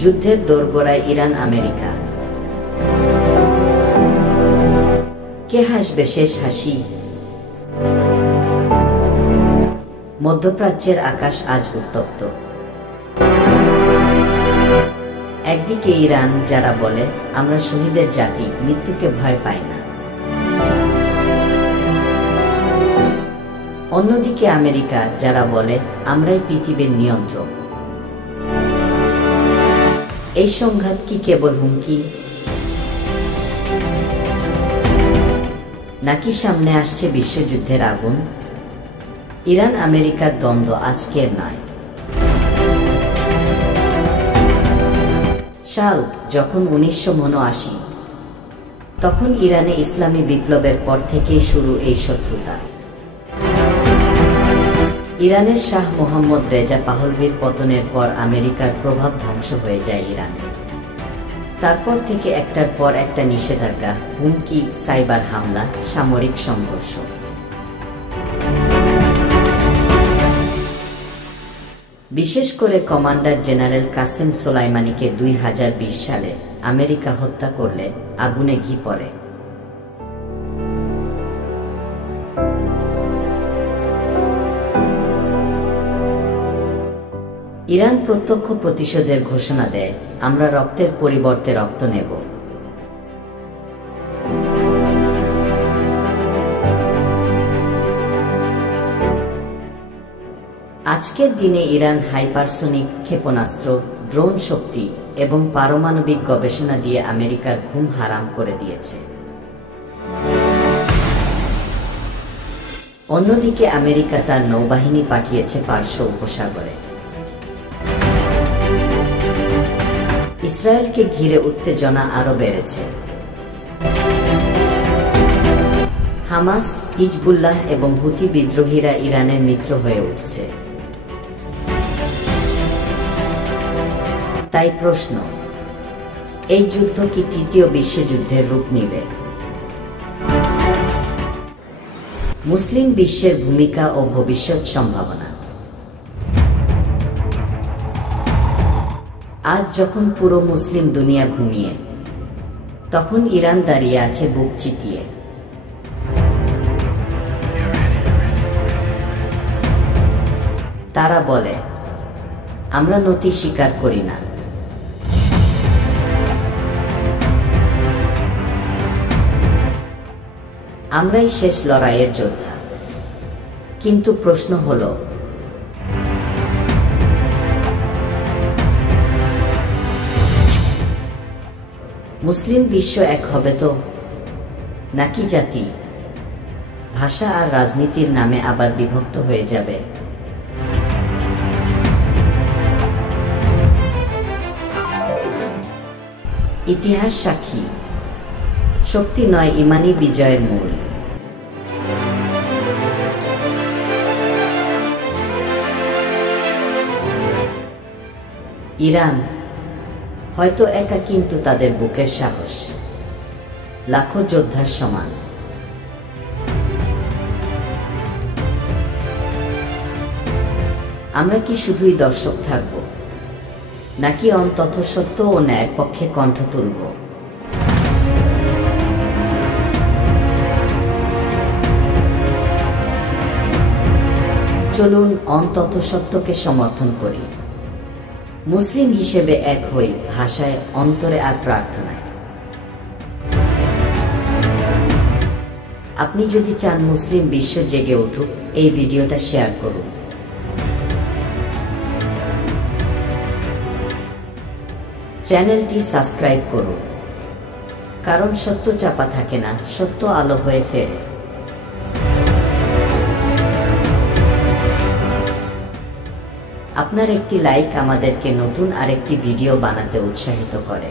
যুদ্ধের দোরগোড়ায় Iran America. কে হাসবে শেষ হাসি? মধ্যপ্রাচ্যের আকাশ আজ উত্তপ্ত। একদিকে ইরান, যারা বলে আমরা শহীদের জাতি, মৃত্যুকে ভয় পাই না। অন্যদিকে আমেরিকা, যারা বলে আমরাই পৃথিবীর নিয়ন্ত্রক। এই সংঘাত কি কেবল হুমকি, নাকি সামনে আসছে বিশ্বযুদ্ধের আগুন? ইরান আমেরিকার দ্বন্দ্ব আজকের নয়। সাল যখন 1979, তখন ইরানে ইসলামী বিপ্লবের পর থেকেই শুরু এই শত্রুতা। ইরানের শাহ মোহাম্মদ রেজা পাহলভির পতনের পর আমেরিকার প্রভাব ধ্বংস হয়ে যায় ইরানে। তারপর থেকে একটার পর একটা নিষেধাজ্ঞা, হুমকি, সাইবার হামলা, সামরিক সংঘর্ষ। বিশেষ করে কমান্ডার জেনারেল কাসেম সোলাইমানিকে 2020 সালে আমেরিকা হত্যা করলে আগুনে ঘি পড়ে। ইরান প্রত্যক্ষ প্রতিশোধের ঘোষণা দেয়, আমরা রক্তের পরিবর্তে রক্ত নেব। আজকের দিনে ইরান হাইপারসোনিক ক্ষেপণাস্ত্র, ড্রোন শক্তি এবং পারমাণবিক গবেষণা দিয়ে আমেরিকার ঘুম হারাম করে দিয়েছে। অন্যদিকে আমেরিকা তার নৌবাহিনী পাঠিয়েছে পারস্য উপসাগরে। ইসরায়েলকে ঘিরে উত্তেজনা আরো বেড়েছে। হামাস, হিজবুল্লাহ এবং হুতি বিদ্রোহীরা ইরানের মিত্র হয়ে উঠছে। তাই প্রশ্ন, এই যুদ্ধ কি তৃতীয় বিশ্বযুদ্ধের রূপ নেবে? মুসলিম বিশ্বের ভূমিকা ও ভবিষ্যৎ সম্ভাবনা। আজ যখন পুরো মুসলিম দুনিয়া ঘুমিয়ে, তখন ইরান দাঁড়িয়ে আছে বুক চিতিয়ে। তারা বলে আমরা নতি স্বীকার করি না। আমরাই শেষ লড়াইয়ের যোদ্ধা। কিন্তু প্রশ্ন হলো, মুসলিম বিশ্ব এক হবে তো, নাকি জাতি, ভাষা আর রাজনীতির নামে আবার বিভক্ত হয়ে যাবে? ইতিহাস সাক্ষী, শক্তি নয় ইমানি বিজয়ের মূল। ইরান হয়তো একা, কিন্তু তাদের বুকের সাহস লাখো যোদ্ধার সমান। আমরা কি শুধুই দর্শক থাকব, নাকি অন্তত সত্য ও ন্যায়ের পক্ষে কণ্ঠ তুলব? চলুন অন্তত সত্যকে সমর্থন করি। মুসলিম হিসেবে এক হই, ভাষায়, অন্তরে আর প্রার্থনায়। আপনি যদি চান মুসলিম বিশ্ব জেগে উঠুক, এই ভিডিওটা শেয়ার করুন। চ্যানেলটি সাবস্ক্রাইব করুন, কারণ সত্য চাপা থাকে না, সত্য আলো হয়ে ফেরে। আপনার একটি লাইক আমাদেরকে নতুন আরেকটি ভিডিও বানাতে উৎসাহিত করে।